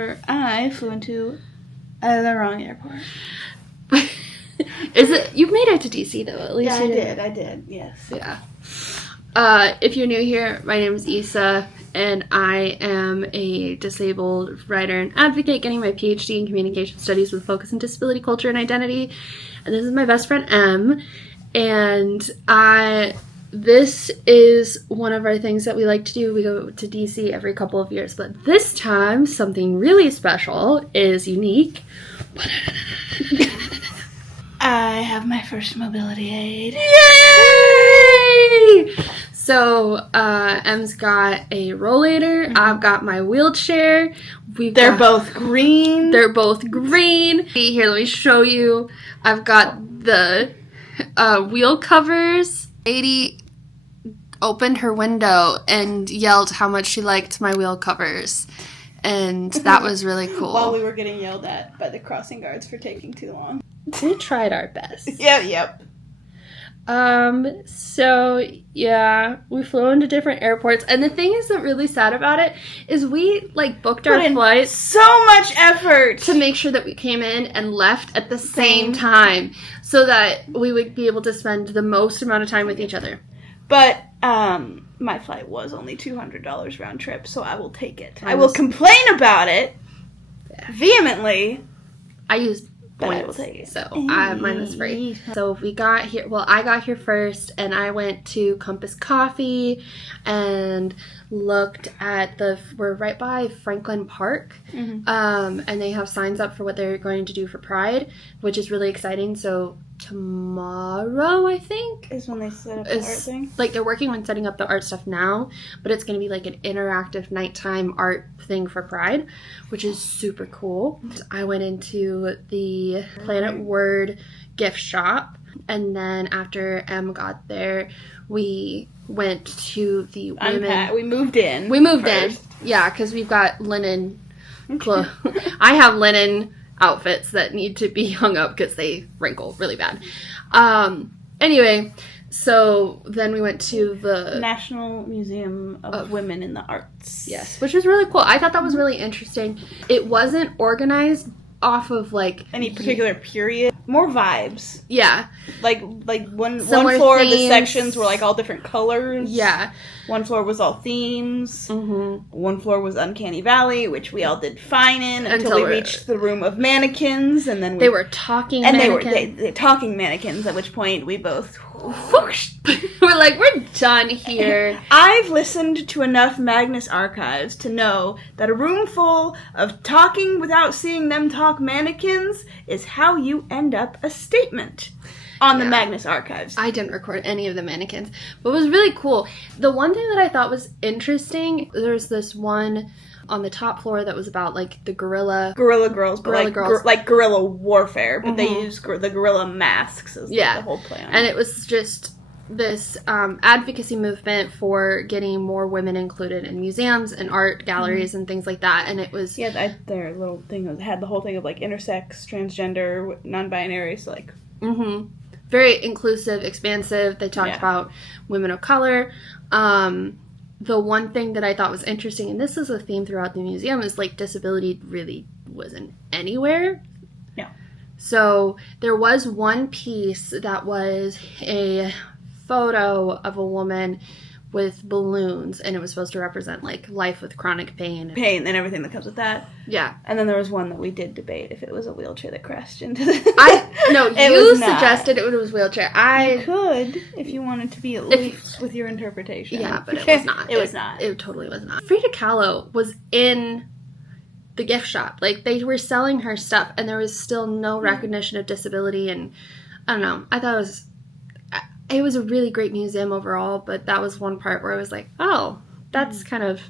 after I flew into the wrong airport. You've made it to DC though, at least. Yeah, I did, yes. Yeah. If you're new here, my name is Issa, and I am a disabled writer and advocate getting my PhD in communication studies with a focus on disability, culture, and identity. And this is my best friend, Em. And this is one of our things that we like to do. We go to DC every couple of years. But this time, something really special is unique. I have my first mobility aid. Yay! So, Em's got a rollator. Mm-hmm. I've got my wheelchair. They're both green. They're both green. Here, let me show you. I've got the wheel covers. Lady opened her window and yelled how much she liked my wheel covers. And that was really cool. While we were getting yelled at by the crossing guards for taking too long. We tried our best. Yep. So, yeah, we flew into different airports. And the thing is that really sad about it is we, booked our flights. So much effort! To make sure that we came in and left at the same time. So that we would be able to spend the most amount of time with each other. But, my flight was only $200 round trip, so I will take it. I will complain about it vehemently. I used but I will take it. So mine was free. So we got here. Well, I got here first, and I went to Compass Coffee and looked at we're right by Franklin Park, mm-hmm. And they have signs up for what they're going to do for Pride, which is really exciting. So tomorrow, I think, is when they set up the art thing. They're working on setting up the art stuff now, but it's going to be an interactive nighttime art thing for Pride, which is super cool. I went into the Planet Word gift shop, and then after Em got there, we went to the women. We moved in. Yeah, because we've got linen clothes. I have linen outfits that need to be hung up because they wrinkle really bad. Anyway, so then we went to the National Museum of Women in the Arts. Yes, which was really cool. I thought that was really interesting. It wasn't organized off of any particular period. More vibes. Yeah. One floor of the sections were all different colors. Yeah. One floor was all themes. Mm-hmm. One floor was Uncanny Valley, which we all did fine in until we reached the room of mannequins, and then they were talking mannequins. And they were talking mannequins, at which point we both whoosh. We're done here. I've listened to enough Magnus Archives to know that a room full of talking without seeing them talk mannequins is how you end up a statement. On the Magnus Archives. I didn't record any of the mannequins, but it was really cool. The one thing that I thought was interesting, there's this one on the top floor that was about the guerrilla girls, guerrilla warfare, but they use the guerrilla masks as the whole plan. And it was just this advocacy movement for getting more women included in museums and art galleries and things like that. And it was their little thing had the whole thing of intersex, transgender, non-binary, so very inclusive, expansive. They talked about women of color. The one thing that I thought was interesting, and this is a theme throughout the museum, is disability really wasn't anywhere. Yeah. So there was one piece that was a photo of a woman with balloons, and it was supposed to represent life with chronic pain and everything that comes with that. Yeah. And then there was one that we did debate if it was a wheelchair that crashed into you suggested it was wheelchair. You could if you wanted to be loose with your interpretation. Yeah, but it was not. It was not. It totally was not. Frida Kahlo was in the gift shop. They were selling her stuff, and there was still no recognition of disability, and I don't know. I thought it was a really great museum overall, but that was one part where I was oh, that's kind of...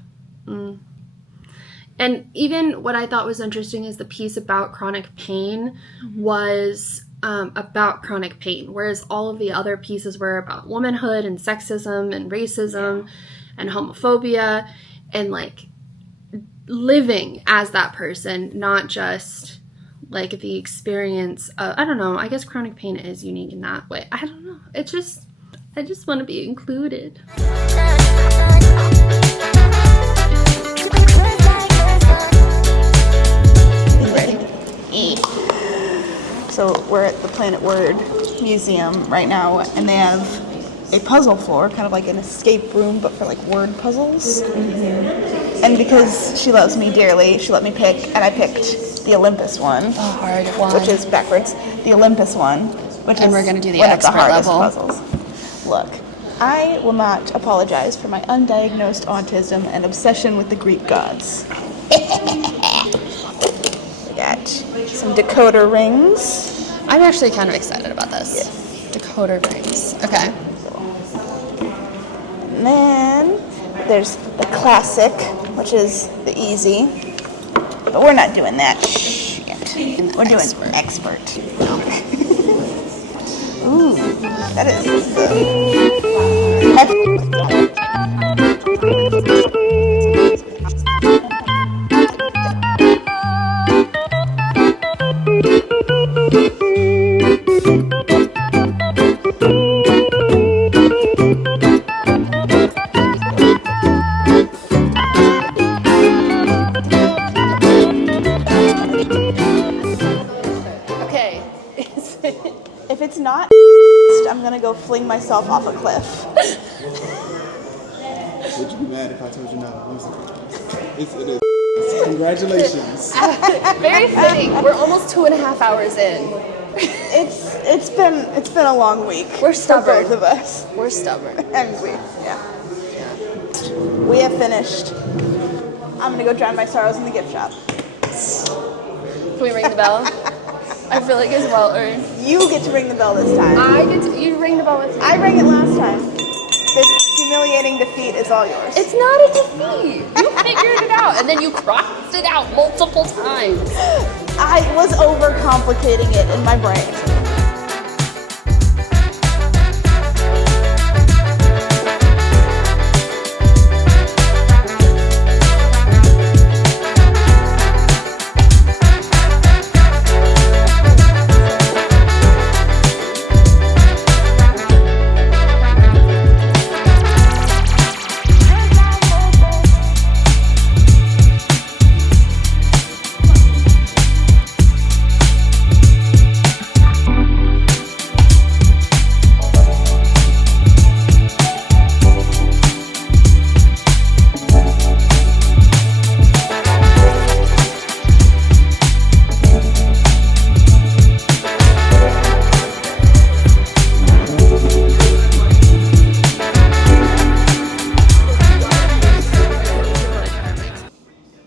And even what I thought was interesting is the piece about chronic pain was about chronic pain, whereas all of the other pieces were about womanhood and sexism and racism and homophobia and, living as that person, not just... the experience of, I don't know, I guess chronic pain is unique in that way. I don't know. I just want to be included. Planet Word Museum right now, and they have a puzzle floor, kind of like an escape room, but for like word puzzles. Mm-hmm. And because she loves me dearly, she let me pick, and I picked the Olympus one. The hard one. Which is backwards. The Olympus one. And we're going to do the expert level. Puzzles. Look, I will not apologize for my undiagnosed autism and obsession with the Greek gods. We got some decoder rings. I'm actually kind of excited about this. Yes. Decoder rings. Okay. And then there's the classic, which is the easy. But we're not doing that. We're doing expert. Ooh, that is Okay. If it's not, I'm gonna go fling myself off a cliff. Would you be mad if I told you no? It is. Congratulations. Very fitting. We're almost 2.5 hours in. It's been a long week. We're stubborn. For both of us. We're stubborn. And we have finished. I'm gonna go drown my sorrows in the gift shop. Can we ring the bell? I feel like it's well earned. You get to ring the bell this time. You ring the bell with me. I rang it last time. This humiliating defeat is all yours. It's not a defeat. You figured it out, and then you crossed it out multiple times. I was overcomplicating it in my brain.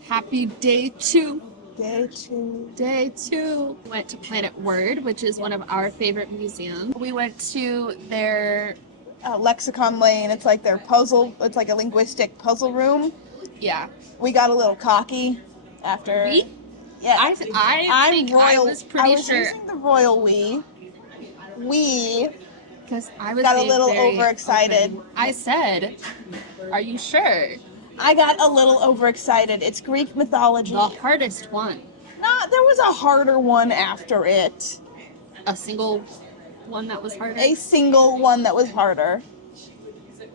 Happy day two. Day two. Went to Planet Word, which is one of our favorite museums. We went to their Lexicon Lane. It's like their puzzle. It's like a linguistic puzzle room. yeah. We got a little cocky after. We? Yeah. I think I was pretty sure using the royal we. We because I was got a being little very overexcited. open. I said, "Are you sure?" I got a little overexcited. It's Greek mythology. The hardest one. Nah, there was a harder one after it. A single one that was harder. A single one that was harder.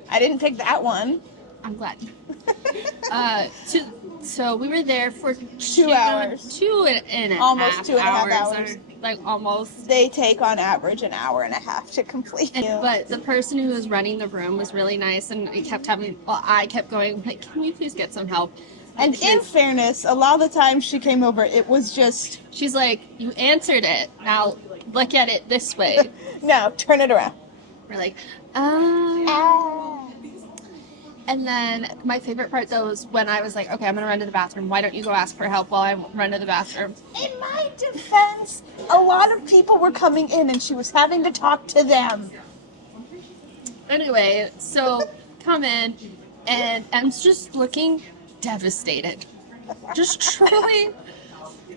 I didn't pick that one. I'm glad. So we were there for 2 hours. Almost 2.5 hours. Like almost. They take on average an hour and a half to complete. But the person who was running the room was really nice, and it kept having. Well, I kept going like, "Can we please get some help?" And in fairness, a lot of the time she came over, it was just She's like, "You answered it. Now look at it this way." no, turn it around. We're like, Ah. And then my favorite part though was when I was like, "Okay, I'm gonna run to the bathroom. Why don't you go ask for help while I run to the bathroom?" In my defense, a lot of people were coming in and she was having to talk to them. Anyway, so come in, and I'm just looking devastated. Just truly.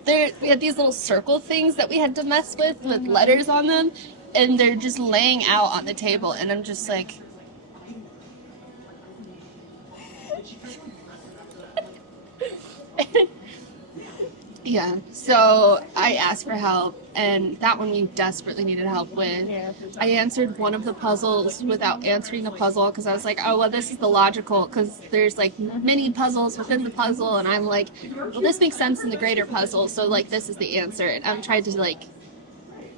We had these little circle things that we had to mess with letters on them, and they're just laying out on the table, and I'm just like. Yeah, so I asked for help, and that one we desperately needed help with. Yeah. I answered one of the puzzles without answering the puzzle because I was like, oh, well, this is the logical, because there's like many puzzles within the puzzle, and I'm like, well, this makes sense in the greater puzzle, so like this is the answer. And I'm trying to like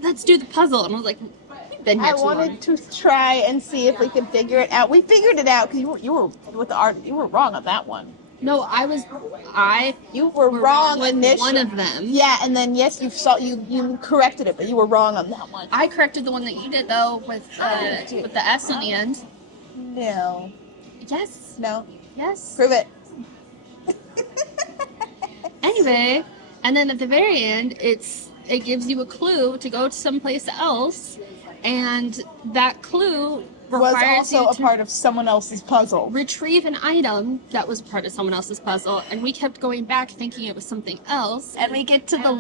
let's do the puzzle. And I was like, you've been here I too long. wanted to try and see if we could figure it out. We figured it out because you were with the art. You were wrong on that one. No, You were were wrong with initially. one of them. Yeah, and then yes, you corrected it, but you were wrong on that one. I corrected the one that you did though with the S on the end. No, Yes. no, Yes. prove it. Anyway, and then at the very end, it gives you a clue to go to someplace else, and that clue Was requires also you a to part of someone else's puzzle. retrieve an item that was part of someone else's puzzle, and we kept going back thinking it was something else, and we get to the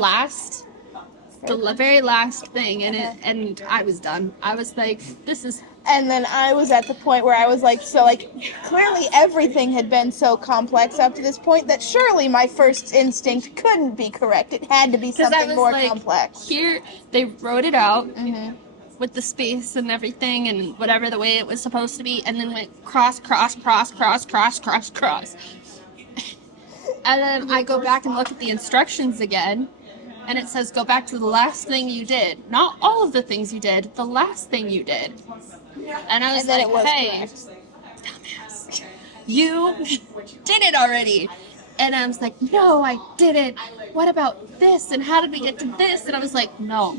very last thing, and I was done. I was like, this is And then I was at the point where I was like, clearly everything had been so complex up to this point that surely my first instinct couldn't be correct. It had to be because I something was more like, complex. here they wrote it out. Mm-hmm. With the space and everything and whatever the way it was supposed to be, and then went cross, cross, cross, cross, cross, cross, cross. And then I go back and look at the instructions again, and it says go back to the last thing you did. Not all of the things you did, the last thing you did. And I was And then like, it was hey, correct. dumbass, you did it already. And I was like, no, I didn't. What about this? And how did we get to this? And I was like, no.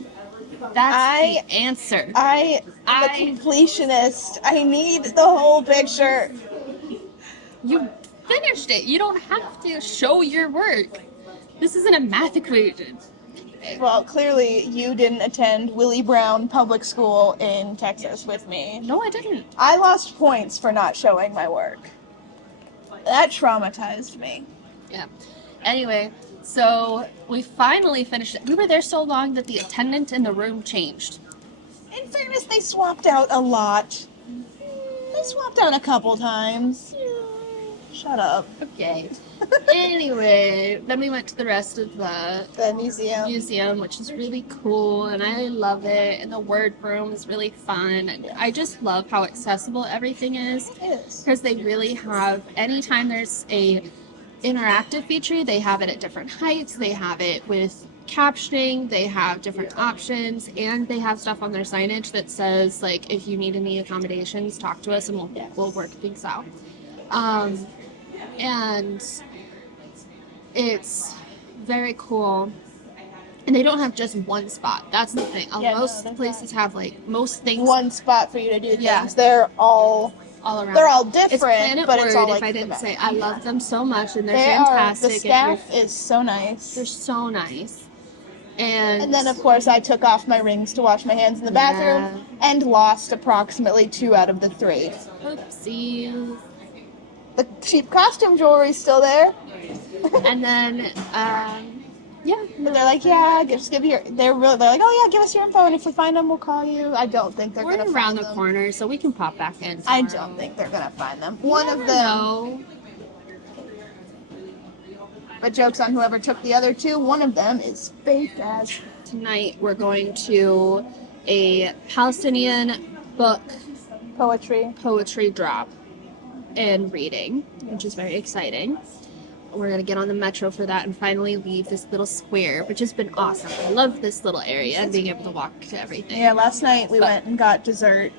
That's the answer. I'm a completionist. I need the whole picture. You finished it. You don't have to show your work. This isn't a math equation. Well, clearly you didn't attend Willie Brown Public School in Texas with me. No, I didn't. I lost points for not showing my work. That traumatized me. Yeah. Anyway, so we finally finished it. We were there so long that the attendant in the room changed. In fairness, they swapped out a lot. They swapped out a couple times. Shut up. Okay. Anyway, then we went to the rest of the The museum. which is really cool, and I love it. And the word room is really fun. And I just love how accessible everything is, It is. because they really have, anytime there's a interactive feature, they have it at different heights. They have it with captioning. They have different options, and they have stuff on their signage that says, like, if you need any accommodations, talk to us and we'll work things out. And it's very cool. And they don't have just one spot. That's the thing. Most places have, like, most things One spot for you to do things. Yeah. They're all all around. They're all It's different, Planet but Word, it's all like if I didn't the say. I love them so much, and they're They are. fantastic. The and staff is so nice. they're so nice. And And then, of course, I took off my rings to wash my hands in the bathroom and lost approximately 2 out of the 3. oopsies. The cheap costume jewelry's still there. And then, yeah. But they're like, yeah, just give your. They're like, oh yeah, give us your info, and if we find them, we'll call you. I don't think they're We're gonna around find the them. corner, so we can pop back in. I tomorrow. don't think they're gonna find them. One of them. No. But joke's on whoever took the other 2. One of them is fake as. Tonight we're going to a Palestinian book poetry drop and reading, which is very exciting. We're going to get on the metro for that and finally leave this little square, which has been awesome. I love this little area and being able to walk to everything. Yeah, last night we went and got dessert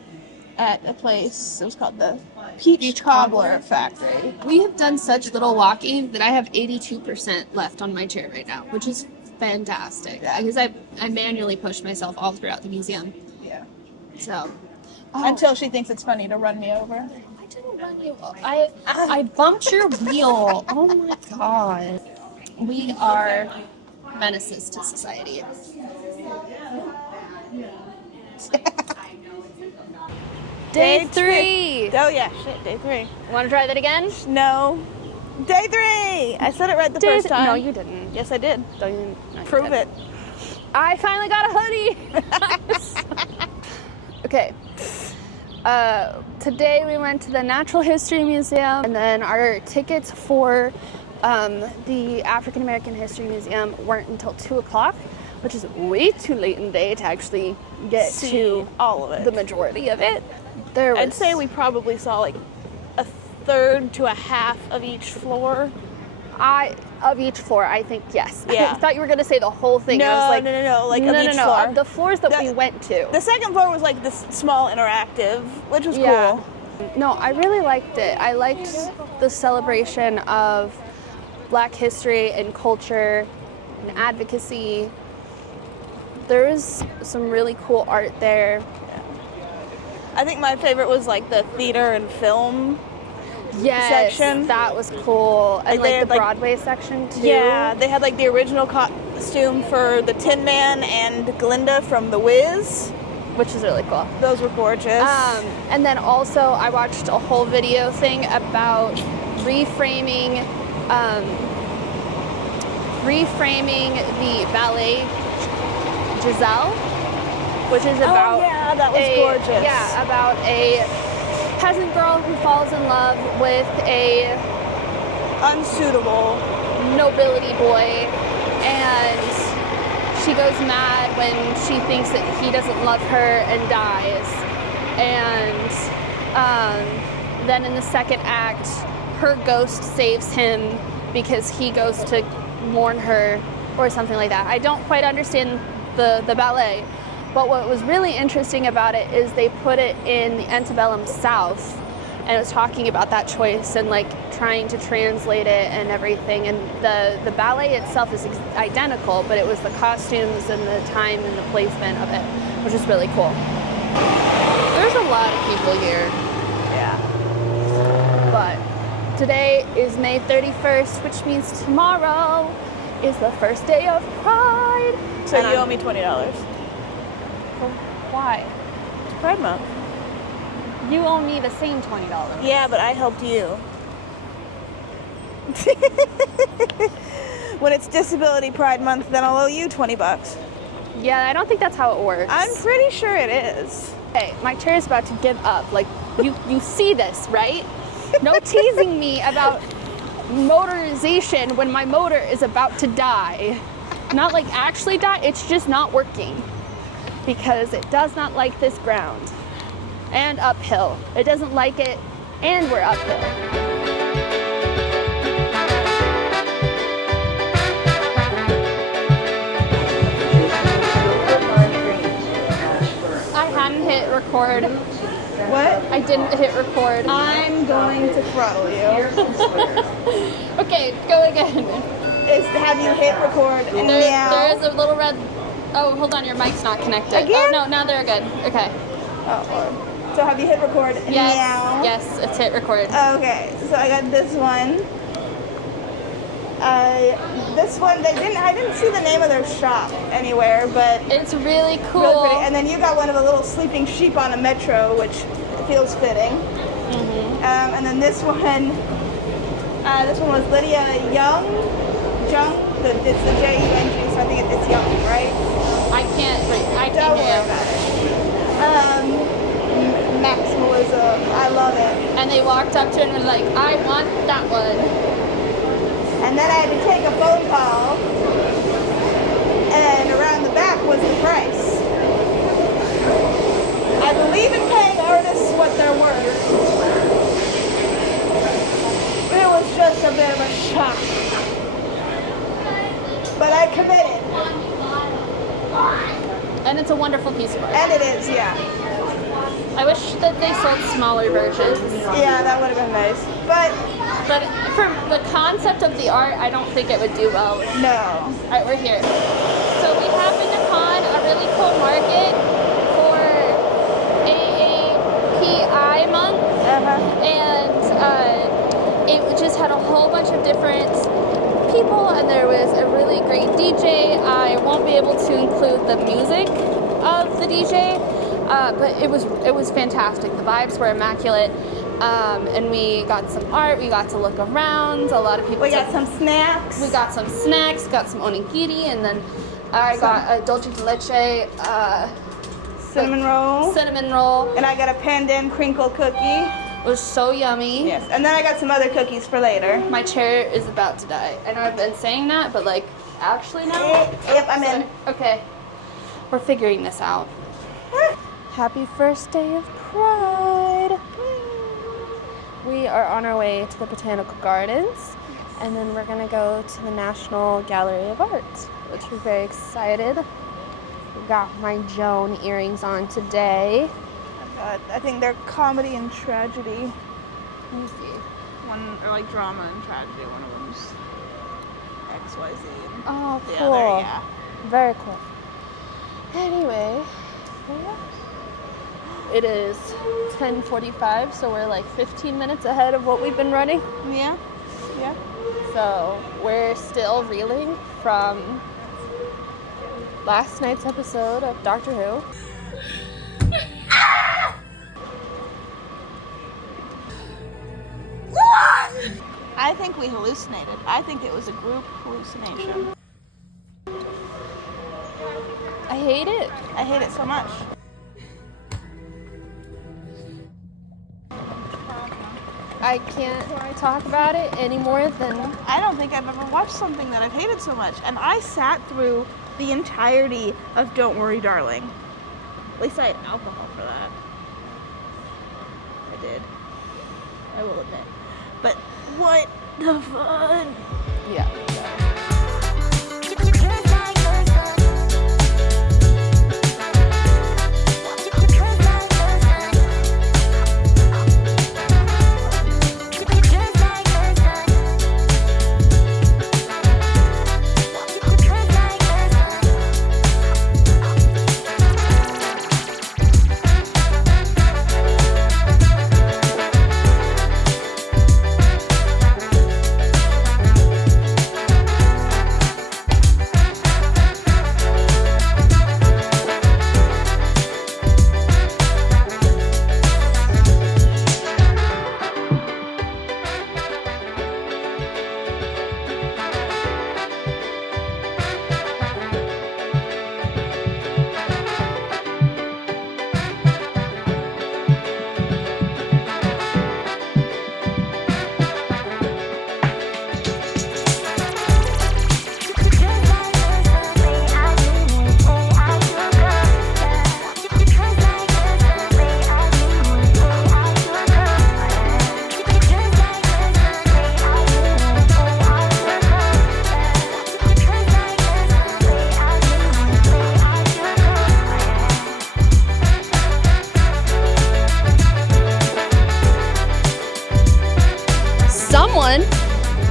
at a place. It was called the Peach Cobbler Factory. We have done such little walking that I have 82% left on my chair right now, which is fantastic. Yeah. Because I manually pushed myself all throughout the museum. Yeah. So. Until she thinks it's funny to run me over. I didn't run you. I bumped your wheel. Oh my god. We are menaces to society. Day 3. Oh yeah, shit, day 3. Want to try that again? No. Day 3! I said it right the first time. No, you didn't. Yes, I did. Don't even no, you Prove didn't. it. I finally got a hoodie. Okay. Today we went to the Natural History Museum, and then our tickets for the African American History Museum weren't until 2 o'clock, which is way too late in the day to actually get See to all of it. the majority of it. There was, I'd say we probably saw like a third to a half of each floor. Of each floor, I think yes. Yeah. I thought you were gonna say the whole thing. No, I was like, no. Like, no, of no, each no. floor. Of the floors that we The- went to. The second floor was like this small interactive, which was Yeah. cool. No, I really liked it. I liked the celebration of Black history and culture and advocacy. There was some really cool art there. I think my favorite was like the theater and film. Yes, Section. that was cool. And Like, they like had, the like- Broadway section too. Yeah, they had like the original costume for the Tin Man and Glinda from The Wiz. which is really cool. Those were gorgeous. And then also I watched a whole video thing about reframing the ballet Giselle, which is about yeah, that was gorgeous. Yeah, about a peasant girl who falls in love with a Unsuitable. nobility boy, and she goes mad when she thinks that he doesn't love her and dies. And then in the second act, her ghost saves him because he goes to mourn her or something like that. I don't quite understand the ballet, but what was really interesting about it is they put it in the antebellum South, and it was talking about that choice and like trying to translate it and everything. And the ballet itself is identical, but it was the costumes and the time and the placement of it, which is really cool. There's a lot of people here, Yeah. but today is May 31st, which means tomorrow is the first day of Pride. So And you I'm- owe me $20. Why? It's Pride Month. You owe me the same $20. Yeah, but I helped you. When it's Disability Pride Month, then I'll owe you $20. Yeah, I don't think that's how it works. I'm pretty sure it is. Hey, my chair is about to give up. Like, you see this, right? No teasing me about motorization when my motor is about to die. Not like actually die, it's just not working. Because it does not like this ground. And uphill. It doesn't like it, and we're uphill. I hadn't hit record. What? I didn't hit record. I'm going to throttle you. Okay, go again. Have you hit record and There meow? is a little red. Oh, hold on, your mic's not connected. Again? Oh no, now they're good. Okay. Oh, Lord. So have you hit record and Yes. meow? Yes, it's hit record. Okay, so I got this one. This one, I didn't see the name of their shop anywhere, but It's really cool. really pretty. And then you got one of a little sleeping sheep on a metro, which feels fitting. Mm-hmm. And then this one was Lydia Jung, it's the J-U-N-G, so I think it's Young, right? I can't Don't hear worry you. about it. Maximalism, I love it. And they walked up to it and were like, I want that one. And then I had to take a phone call, and around the back was the price. I believe in paying artists what they're worth. It was just a bit of a shock. But I committed. And it's a wonderful piece of art. And it is, yeah. I wish that they sold smaller versions. Yeah, that would have been nice. But But for the concept of the art, I don't think it would do well. no. Alright, we're here. So we happened upon a really cool market for AAPI month, and it just had a whole bunch of different people, and there was a really great DJ. I won't be able to include the music of the DJ, but it was fantastic. The vibes were immaculate. And we got some art, we got to look around, a lot of people We got some snacks. we got some snacks, got some onigiri, and then I got a dulce de leche cinnamon roll. cinnamon roll. And I got a pandan crinkle cookie. It was so yummy. Yes. And then I got some other cookies for later. My chair is about to die. I know I've been saying that, but like, actually now? Yep, I'm in. Okay. We're figuring this out. Happy first day of Pride. We are on our way to the Botanical Gardens. And then we're gonna go to the National Gallery of Art, which we're very excited. We got my Joan earrings on today. I think they're comedy and tragedy. Let me see. One, or like drama and tragedy. One of them's XYZ. And Oh, the cool. other, yeah. Very cool. Anyway, yeah. It is 10:45, so we're like 15 minutes ahead of what we've been running. Yeah. Yeah. So we're still reeling from last night's episode of Doctor Who. I think we hallucinated. I think it was a group hallucination. I hate it. I hate it so much. I can't talk about it any more than I don't think I've ever watched something that I've hated so much. And I sat through the entirety of Don't Worry, Darling. At least I had alcohol for that. I did. I will admit. But what the fun? yeah.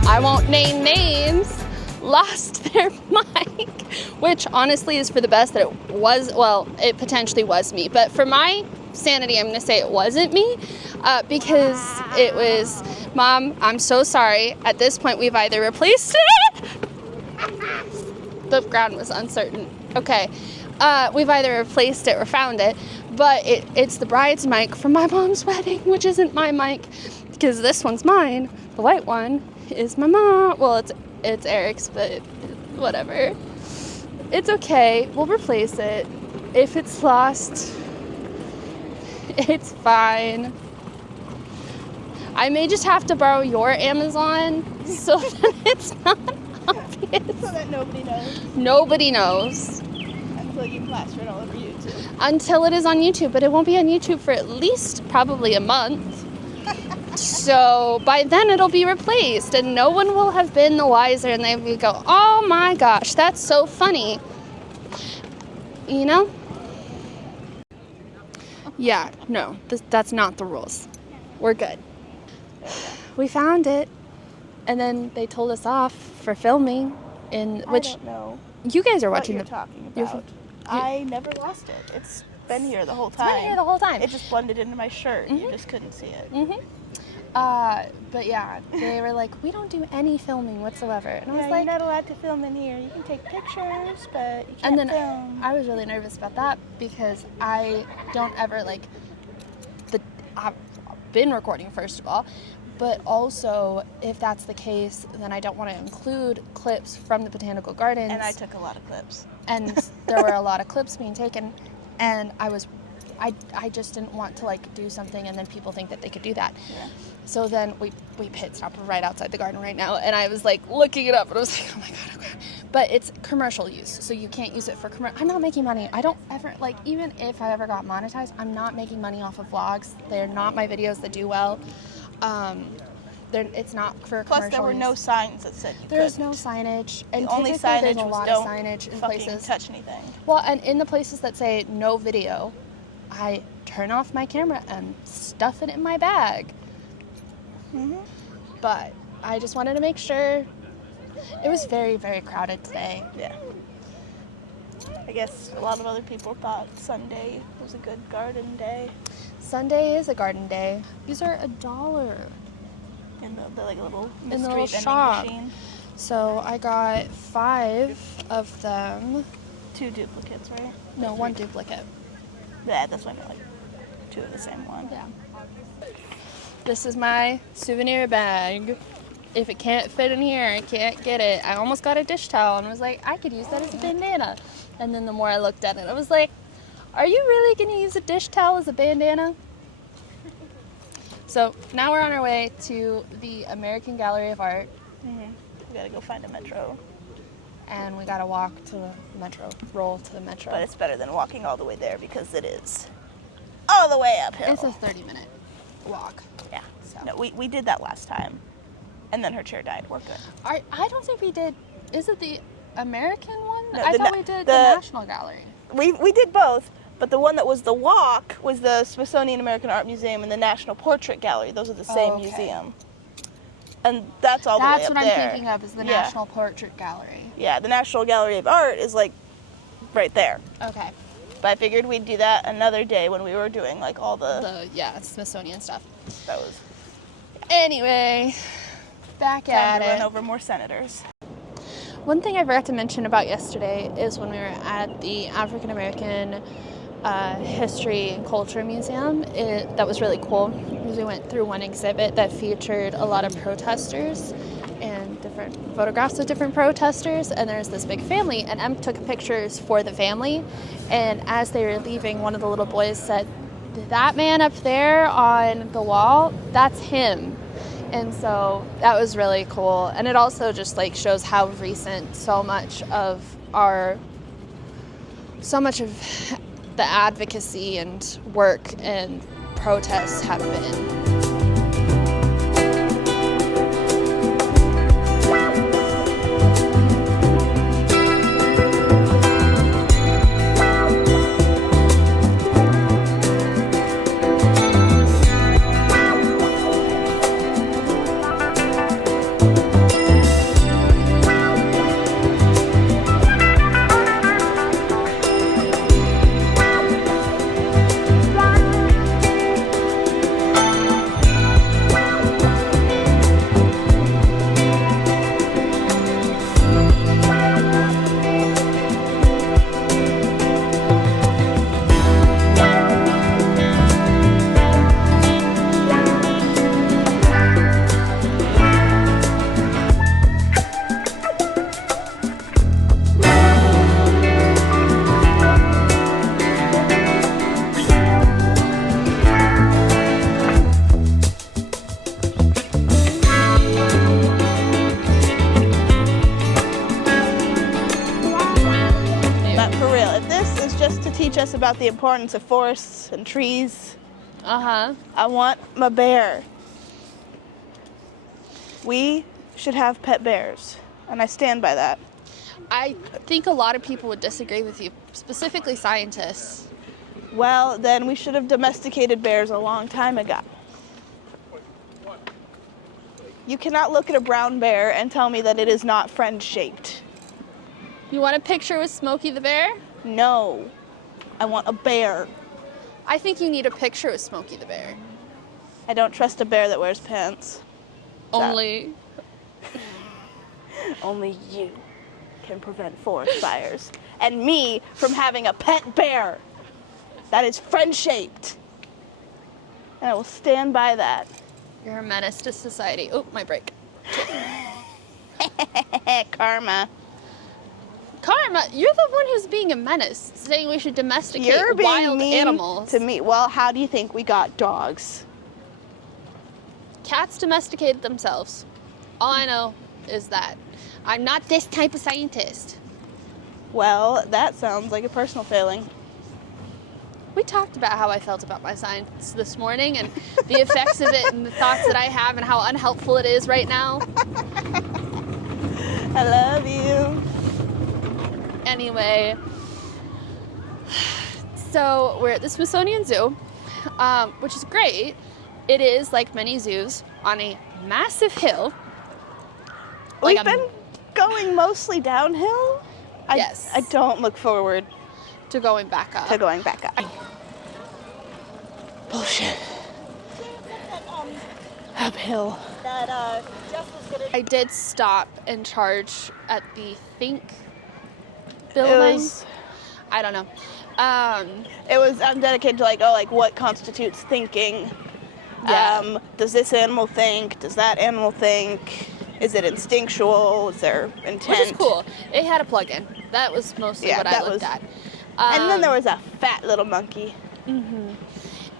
I won't name names, lost their mic, which honestly is for the best that it was, well, it potentially was me, but for my sanity, I'm going to say it wasn't me, because it was, Mom, I'm so sorry. At this point, we've either replaced it, the ground was uncertain, okay, we've either replaced it or found it, but it's the bride's mic from my mom's wedding, which isn't my mic, because this one's mine, the white one is my mom. Well, it's Eric's, but whatever. It's okay. We'll replace it. If it's lost, it's fine. I may just have to borrow your Amazon so that it's not obvious. So that nobody knows. Nobody knows. Until you plaster it all over YouTube. Until it is on YouTube, but it won't be on YouTube for at least probably a month. So by then it'll be replaced and no one will have been the wiser, and they will go, oh my gosh, that's so funny. You know? Yeah, no, that's not the rules. We're good. We found it, and then they told us off for filming, which I don't know you guys are what watching you're the talking about. I never lost it. It's been here the whole time. It's been here the whole time. It just blended into my shirt. You just couldn't see it. But yeah, they were like, we don't do any filming whatsoever. And I was like, you're not allowed to film in here. You can take pictures, but you can't and then film. I was really nervous about that because I don't ever I've been recording, first of all, but also if that's the case, then I don't want to include clips from the Botanical Gardens. And I took a lot of clips. And there were a lot of clips being taken, and I just didn't want to do something and then people think that they could do that. Yeah. So then we pit stopped right outside the garden right now, and I was looking it up, and I was like, oh my god. But it's commercial use, so you can't use it for commercial. I'm not making money. I don't ever, even if I ever got monetized, I'm not making money off of vlogs. They're not my videos that do well. it's not for Plus, commercial there were use. no signs that said you There's couldn't. no signage, and The only typically signage there's a was lot don't of signage in fucking places. touch anything. Well, and in the places that say no video, I turn off my camera and stuff it in my bag. Mhm. But I just wanted to make sure. It was very, very crowded today. Yeah. I guess a lot of other people thought Sunday was a good garden day. Sunday is a garden day. These are $1. In the like little In the mystery little vending shop. machine. So I got 5 of them. 2 duplicates, right? No, 1 duplicate. Yeah, that's what I meant, like 2 of the same one. Yeah. This is my souvenir bag. If it can't fit in here, I can't get it. I almost got a dish towel and was like, I could use that as a bandana. And then the more I looked at it, I was like, are you really going to use a dish towel as a bandana? So now we're on our way to the American Gallery of Art, We gotta go find a metro. and we gotta walk to the metro, roll to the metro. But it's better than walking all the way there because it is all the way uphill. It's a 30-minute walk. Yeah. So. No, we did that last time. And then her chair died. We're good. I don't think we did. Is it the American one? No, I the thought na- we did the- the National Gallery. We did both, but the one that was the walk was the Smithsonian American Art Museum and the National Portrait Gallery. Those are the same okay. museum. And that's all the That's way up what there. I'm thinking of, is the Yeah. National Portrait Gallery. Yeah, the National Gallery of Art is like right there. Okay. But I figured we'd do that another day when we were doing like all the Smithsonian stuff. that was Anyway, back time at to run it. over more senators. One thing I forgot to mention about yesterday is when we were at the African American History and Culture Museum. That was really cool because we went through one exhibit that featured a lot of protesters and different photographs of different protesters, and there's this big family, and Em took pictures for the family, and as they were leaving, one of the little boys said, "That man up there on the wall, that's him." And so that was really cool, and it also just like shows how recent so much of the advocacy and work and protests have been. But for real, if this is just to teach us about the importance of forests and trees, I want my bear. We should have pet bears, and I stand by that. I think a lot of people would disagree with you, specifically scientists. Well, then we should have domesticated bears a long time ago. You cannot look at a brown bear and tell me that it is not friend-shaped. You want a picture with Smokey the Bear? No, I want a bear. I think you need a picture with Smokey the Bear. I don't trust a bear that wears pants. Only you can prevent forest fires. And me from having a pet bear that is friend-shaped. And I will stand by that. you're a menace to society. Oh, my break. Karma. Karma, you're the one who's being a menace, saying we should domesticate You're being wild mean animals. to me. Well, how do you think we got dogs? Cats domesticated themselves. All I know is that. I'm not this type of scientist. Well, that sounds like a personal failing. we talked about how I felt about my science this morning and the effects of it and the thoughts that I have and how unhelpful it is right now. I love you. Anyway, so we're at the Smithsonian Zoo, which is great. It is, like many zoos, on a massive hill. We've been going mostly downhill. Yes. I don't look forward to going back up. to going back up. Bullshit. Uphill. I did stop and charge at the Think It building. was, I don't know. I'm dedicated to what constitutes thinking. Yeah. Does this animal think? Does that animal think? Is it instinctual? Is there intent? Which is cool. It had a plug-in. That was mostly what I looked at. And then there was a fat little monkey.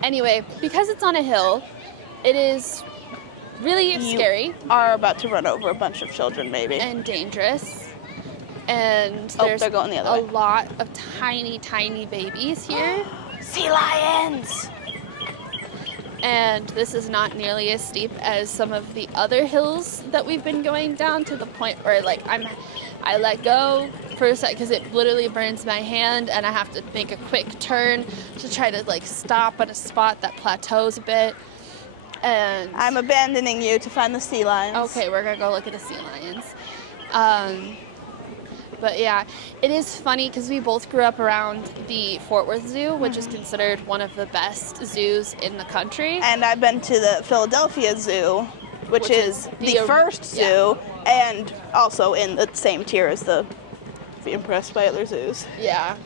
Anyway, because it's on a hill, it is really scary Are about to run over a bunch of children, maybe. and dangerous. And Oh, there's they're going the other a way. lot of tiny, tiny babies here. Sea lions! And this is not nearly as steep as some of the other hills that we've been going down, to the point where I let go for a second because it literally burns my hand and I have to make a quick turn to try to stop at a spot that plateaus a bit. And I'm abandoning you to find the sea lions. okay, we're gonna go look at the sea lions. But yeah, it is funny because we both grew up around the Fort Worth Zoo, which is considered one of the best zoos in the country. And I've been to the Philadelphia Zoo, which is the first zoo, and also in the same tier as the impressed by other zoos. Yeah.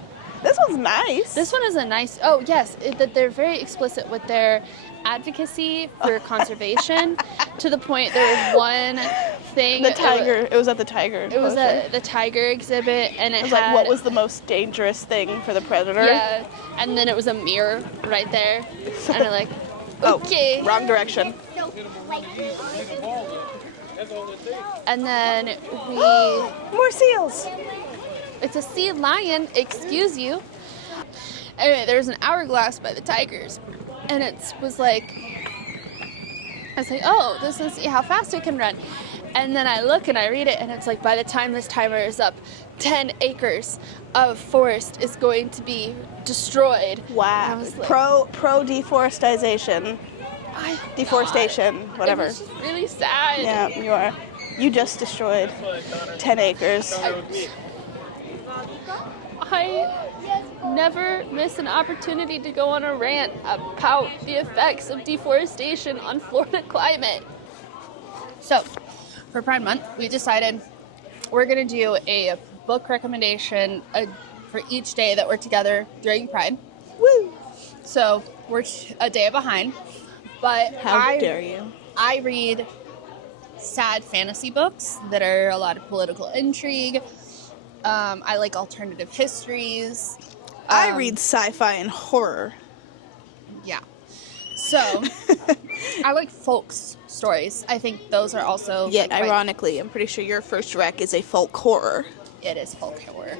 This one's nice. This one is a nice, oh yes, they're very explicit with their advocacy for conservation, to the point there was one thing. The tiger. It was at the tiger. It was at the tiger exhibit, and it was had, what was the most dangerous thing for the predator? Yeah, and then it was a mirror right there, and I'm like, okay. Oh, wrong direction. And then More seals. it's a sea lion, excuse you. Anyway, there was an hourglass by the tigers, and I was like, oh, this is how fast it can run. And then I look and I read it, and it's like, by the time this timer is up, 10 acres of forest is going to be destroyed. And I Wow. was like, Pro deforestation. Deforestation, whatever. It was just really sad. Yeah, you are. You just destroyed 10 acres. I never miss an opportunity to go on a rant about the effects of deforestation on Florida climate. So, for Pride Month, we decided we're going to do a book recommendation for each day that we're together during Pride. Woo! So, we're a day behind. But How dare you? I read sad fantasy books that are a lot of political intrigue. I like alternative histories. I read sci-fi and horror. Yeah. So, I like folks stories. I think those are also... Yet, ironically, I'm pretty sure your first rec is a folk horror. It is folk horror.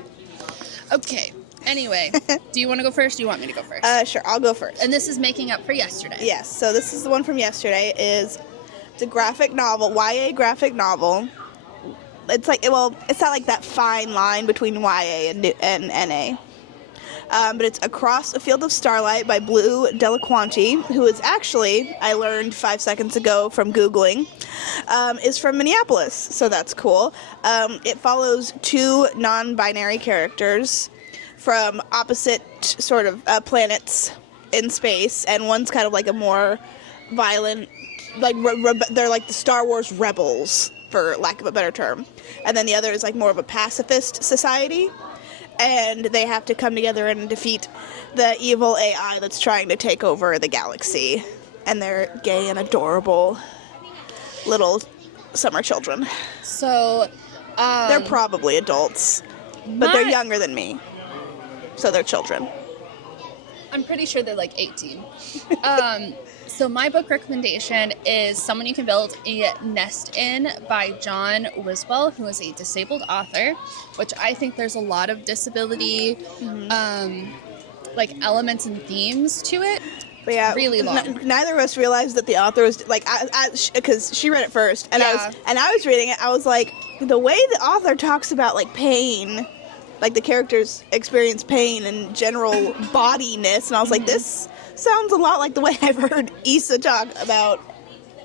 Okay. Anyway, do you want to go first or do you want me to go first? Sure, I'll go first. And this is making up for yesterday. Yes, so this is the one from yesterday. It's a graphic novel, YA graphic novel. It's it's not like that fine line between YA and NA. But it's Across a Field of Starlight by Blue Delaquanti, who is actually, I learned 5 seconds ago from Googling, is from Minneapolis, so that's cool. It follows two non-binary characters from opposite sort of planets in space, and one's kind of like a more violent, they're like the Star Wars rebels, for lack of a better term, and then the other is like more of a pacifist society, and they have to come together and defeat the evil AI that's trying to take over the galaxy, and they're gay and adorable little summer children. So, They're probably adults, but they're younger than me, so they're children. I'm pretty sure they're like 18. So my book recommendation is Someone You Can Build a Nest In by John Wiswell, who is a disabled author, which I think there's a lot of disability like elements and themes to it. But yeah, Really long. Neither of us realized that the author was like, because she read it first, and Yeah. I was reading it. I was like, the way the author talks about like pain, like the characters experience pain and general bodiness, and I was like, this sounds a lot like the way I've heard Issa talk about.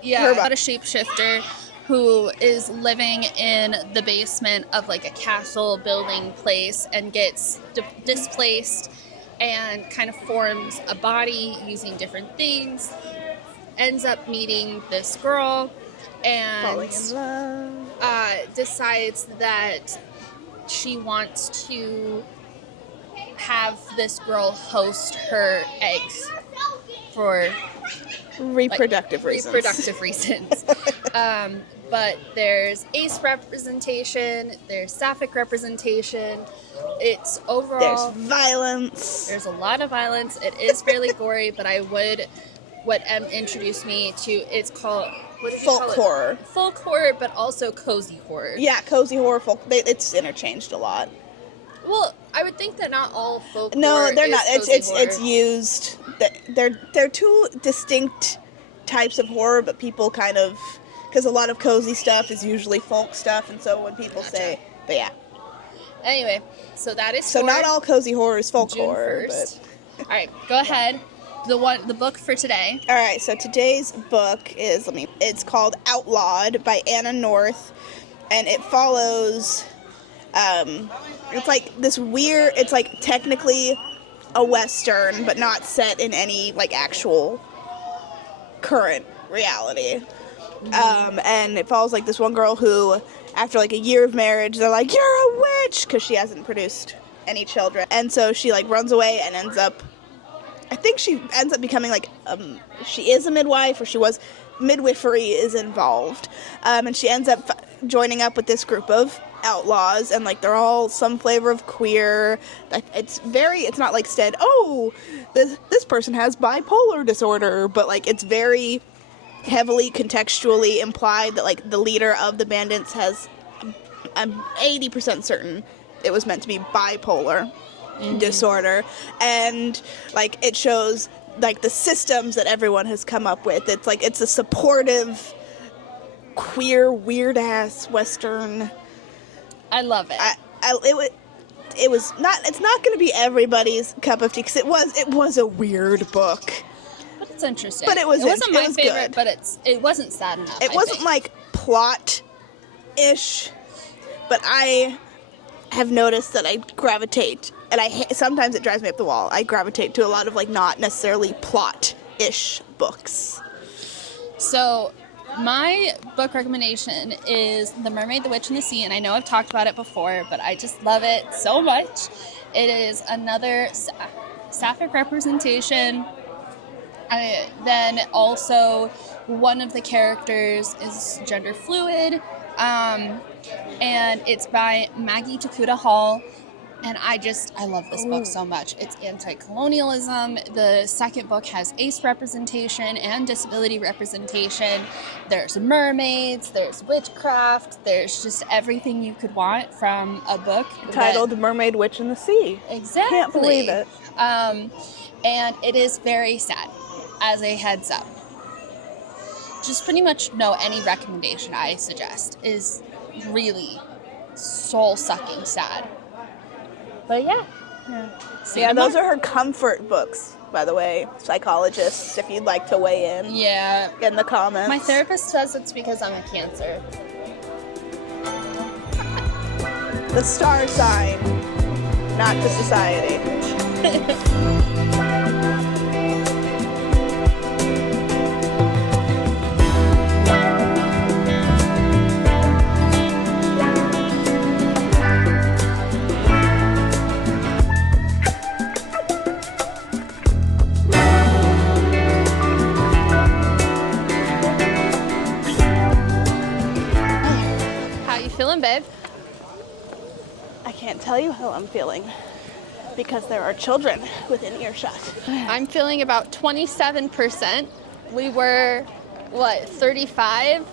Yeah, Her about a shapeshifter who is living in the basement of like a castle building place and gets displaced and kind of forms a body using different things, ends up meeting this girl and decides that she wants to have this girl host her eggs for Reproductive reasons. reproductive reasons. But there's ace representation, there's sapphic representation. It's overall There's violence. there's a lot of violence. It is fairly gory, but what Em introduced me to, it's called, what did you Folk call it? horror. Folk horror, but also cozy horror. Yeah, cozy horror folk. It's interchanged a lot. Well, I would think that not all folk No, horror they're is not. cozy It's horror. used. They're two distinct types of horror, but people kind of, because a lot of cozy stuff is usually folk stuff, and so when people say, but yeah, Anyway, so that is so for not all cozy horror is folk June horror. 1st. All right, go ahead. The book for today. All right, so today's book is it's called Outlawed by Anna North, and it follows. It's like this weird. It's like technically a western, but not set in any like actual current reality. And it follows like this one girl who, after like a year of marriage, they're like, "You're a witch," because she hasn't produced any children, and so she like runs away and ends up. I think she ends up becoming like she is a midwife, or she was. Midwifery is involved, and she ends up joining up with this group of outlaws, and like they're all some flavor of queer. It's not like said, oh, this person has bipolar disorder, but like it's very heavily contextually implied that like the leader of the bandits has, I'm 80% certain it was meant to be bipolar disorder, and like it shows like the systems that everyone has come up with. It's like it's a supportive queer weird ass western. I love it. It was not. It's not going to be everybody's cup of tea because it was a weird book. But it's interesting. But it wasn't my good. favorite, but it wasn't sad enough. It wasn't like plot-ish, but I have noticed that I gravitate, and sometimes it drives me up the wall. I gravitate to a lot of like not necessarily plot-ish books. So, my book recommendation is The Mermaid, the Witch, and the Sea, and I know I've talked about it before, but I just love it so much. It is another sapphic representation. Then also, one of the characters is gender fluid, and it's by Maggie Takuda Hall. And I love this book so much. It's anti-colonialism. The second book has ace representation and disability representation. There's mermaids, there's witchcraft, there's just everything you could want from a book. Titled Mermaid, Witch, and the Sea. Exactly. Can't believe it. And it is very sad, as a heads up. Just pretty much any recommendation I suggest is really soul-sucking sad. But yeah. Yeah, those are her comfort books, by the way, psychologists, if you'd like to weigh in. Yeah. In the comments. My therapist says it's because I'm a Cancer. The star sign, not the society. Feeling, babe? I can't tell you how I'm feeling because there are children within earshot. I'm feeling about 27%. We were, 35?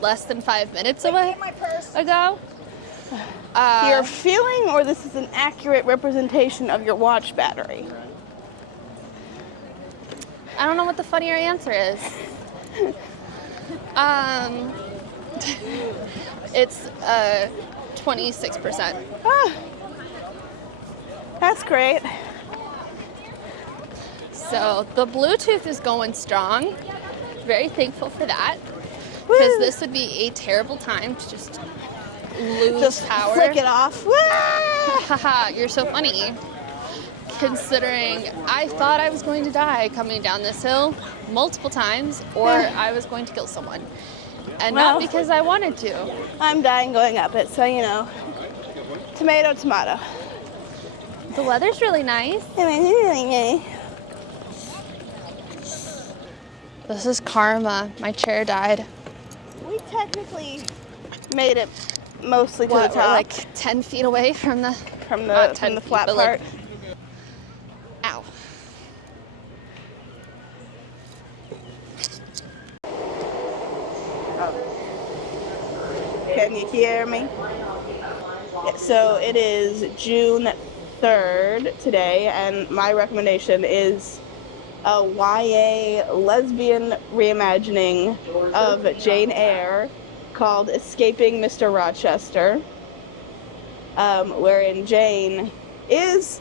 Less than 5 minutes ago? Your feeling, or this is an accurate representation of your watch battery? I don't know what the funnier answer is. It's 26%. Ah, that's great. So the Bluetooth is going strong. Very thankful for that. Because this would be a terrible time to just lose Just power. flick it off. Woo! Haha, you're so funny. Considering I thought I was going to die coming down this hill multiple times, or I was going to kill someone. And Well, not because I wanted to. I'm dying going up it, so you know. Tomato, tomato. The weather's really nice. This is karma. My chair died. We technically made it mostly to What, the we're top, like 10 feet away from the... from not the 10 from the feet, flat but, part. like, ow. Can you hear me? Yeah, so it is June 3rd today, and my recommendation is a YA lesbian reimagining of Jane Eyre called Escaping Mr. Rochester, wherein Jane is,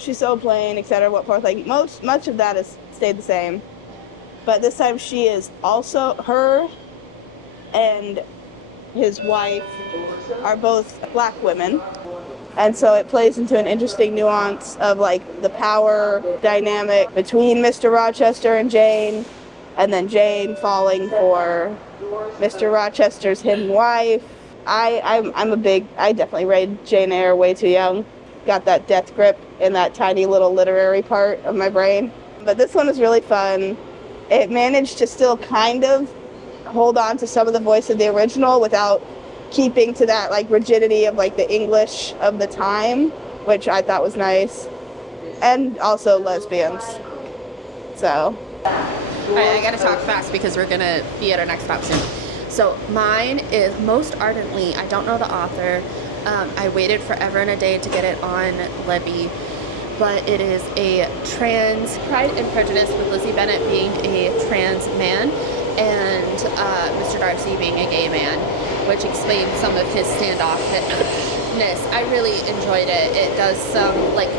she's so plain, etc., what forth. Like, much of that has stayed the same. But this time she is also, her and his wife are both black women. And so it plays into an interesting nuance of like the power dynamic between Mr. Rochester and Jane, and then Jane falling for Mr. Rochester's hidden wife. I definitely read Jane Eyre way too young. Got that death grip in that tiny little literary part of my brain. But this one is really fun. It managed to still kind of hold on to some of the voice of the original without keeping to that like rigidity of like the English of the time, which I thought was nice. And also lesbians. So. Alright, I gotta talk fast because we're gonna be at our next stop soon. So mine is Most Ardently. I don't know the author. I waited forever and a day to get it on Libby, but it is a trans Pride and Prejudice with Lizzie Bennet being a trans man and Mr. Darcy being a gay man, which explains some of his standoffness. I really enjoyed it. It does some, like,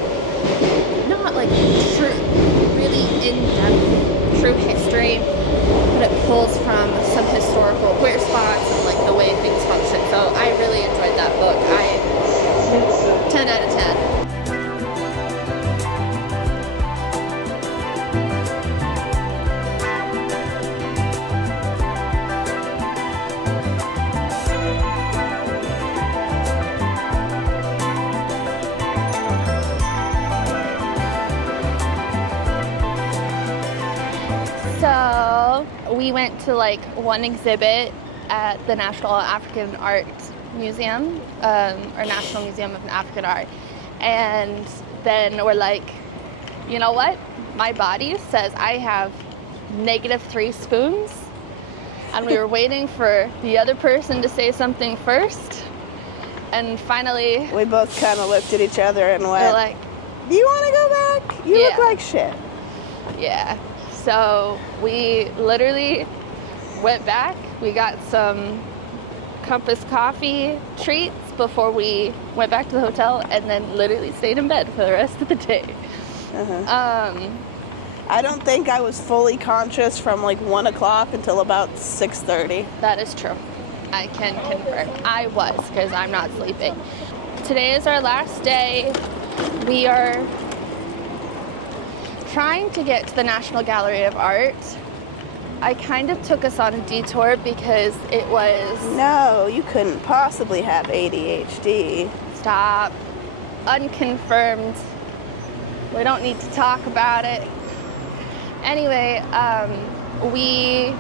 not like true, really in-depth true history, but it pulls from some historical queer spots and like the way things function. So I really enjoyed that book. 10 out of 10. So we went to like one exhibit at the National African Art Museum, or National Museum of African Art, and then we're like, you know what? My body says I have -3 spoons, and we were waiting for the other person to say something first, and finally We both kind of looked at each other and we're went, like, do you want to go back? You look Yeah. like shit. yeah. So we literally went back. We got some Compass Coffee treats before we went back to the hotel, and then literally stayed in bed for the rest of the day. I don't think I was fully conscious from like 1 o'clock until about 6:30. That is true. I can confirm. I was, because I'm not sleeping. Today is our last day. We are trying to get to the National Gallery of Art. I kind of took us on a detour because it was... No, you couldn't possibly have ADHD. Stop. Unconfirmed. We don't need to talk about it. Anyway, we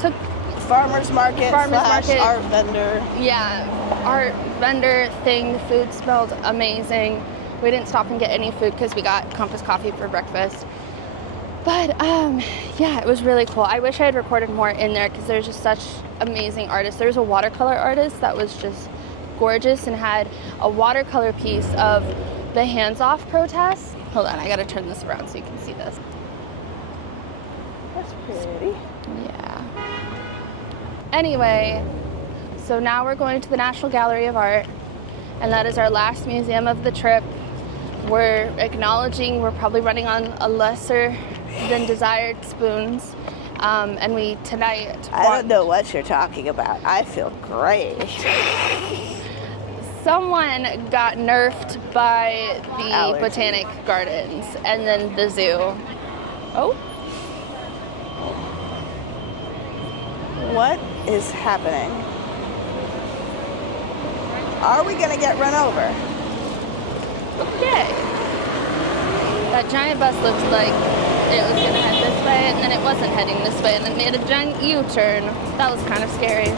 took... Farmer's market Farmer's slash market. art vendor. Yeah, art vendor thing. The food smelled amazing. We didn't stop and get any food because we got Compass Coffee for breakfast. But yeah, it was really cool. I wish I had recorded more in there because there's just such amazing artists. There's a watercolor artist that was just gorgeous and had a watercolor piece of the hands-off protests. Hold on, I gotta turn this around so you can see this. That's pretty. Yeah. Anyway, so now we're going to the National Gallery of Art, and that is our last museum of the trip. We're acknowledging we're probably running on a lesser than desired spoons. And we tonight... I don't know what you're talking about. I feel great. Someone got nerfed by the Allergy. Botanic Gardens and then the zoo. Oh? What is happening? Are we gonna get run over? Okay. That giant bus looked like it was gonna head this way, and then it wasn't heading this way, and then made a giant U-turn. That was kind of scary.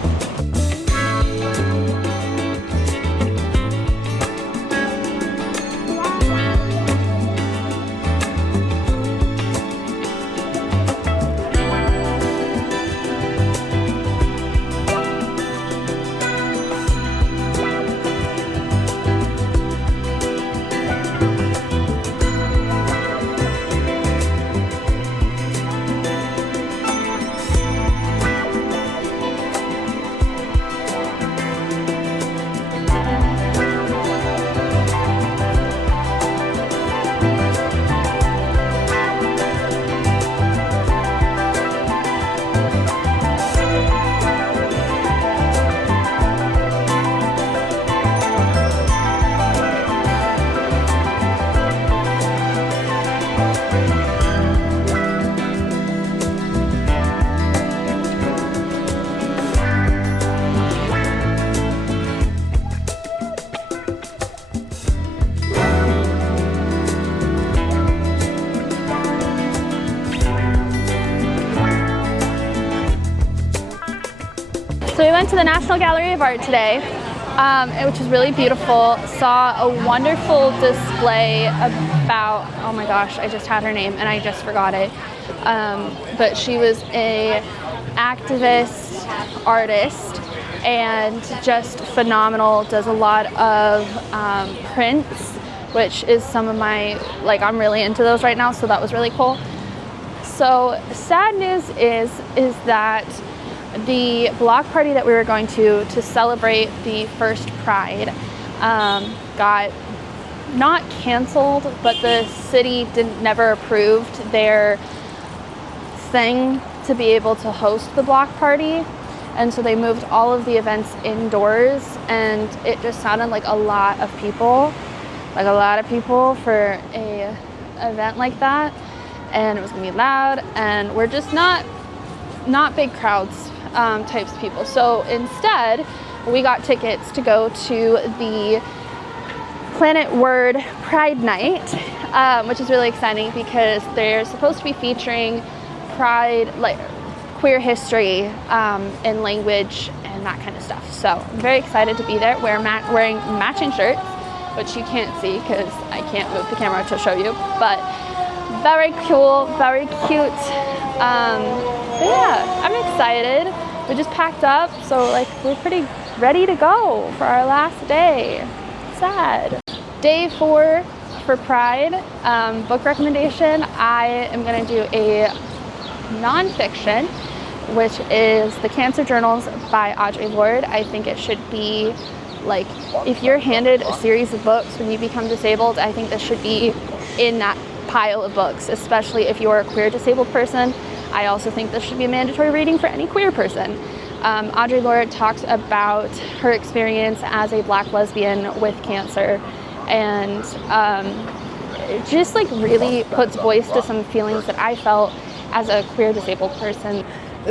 So we went to the National Gallery of Art today, which was really beautiful. Saw a wonderful display about, oh my gosh, I just had her name and I just forgot it. But she was a activist artist and just phenomenal, does a lot of prints, which is some of my, like, I'm really into those right now, so that was really cool. So sad news is that the block party that we were going to celebrate the first Pride got not canceled, but the city never approved their thing to be able to host the block party, and so they moved all of the events indoors, and it just sounded like a lot of people for a event like that, and it was gonna be loud, and we're just not big crowds types of people. So instead, we got tickets to go to the Planet Word Pride Night, which is really exciting because they're supposed to be featuring Pride, like queer history and language and that kind of stuff. So I'm very excited to be there. Wearing matching shirts, which you can't see because I can't move the camera to show you, but very cool, very cute. But yeah, I'm excited. We just packed up, so like we're pretty ready to go for our last day. Sad. Day 4 for Pride. Book recommendation. I am gonna do a nonfiction, which is The Cancer Journals by Audre Lorde. I think it should be, like, if you're handed a series of books when you become disabled, I think this should be in that pile of books, especially if you're a queer disabled person. I also think this should be a mandatory reading for any queer person. Audre Lorde talks about her experience as a Black lesbian with cancer, and it just like really puts voice to some feelings that I felt as a queer disabled person.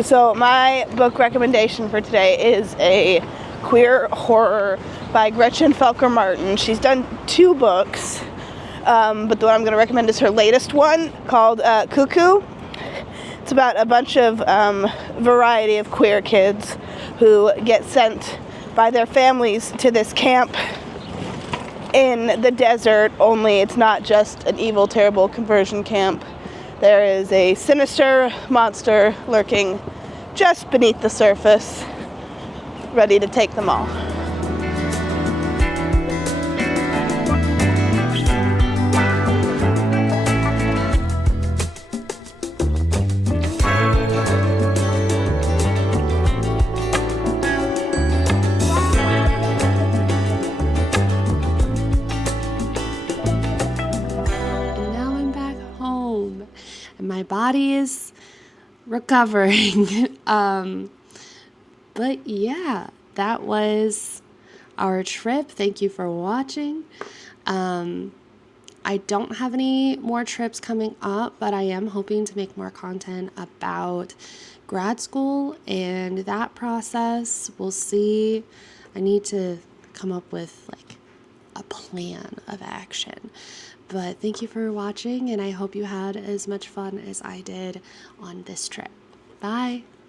So my book recommendation for today is a queer horror by Gretchen Felker Martin. She's done 2 books, but the one I'm going to recommend is her latest one called Cuckoo. It's about a bunch of variety of queer kids who get sent by their families to this camp in the desert, only it's not just an evil, terrible conversion camp. there is a sinister monster lurking just beneath the surface, ready to take them all. My body is recovering. But yeah, that was our trip. Thank you for watching. I don't have any more trips coming up, but I am hoping to make more content about grad school and that process. We'll see. I need to come up with like a plan of action. But thank you for watching, and I hope you had as much fun as I did on this trip. Bye.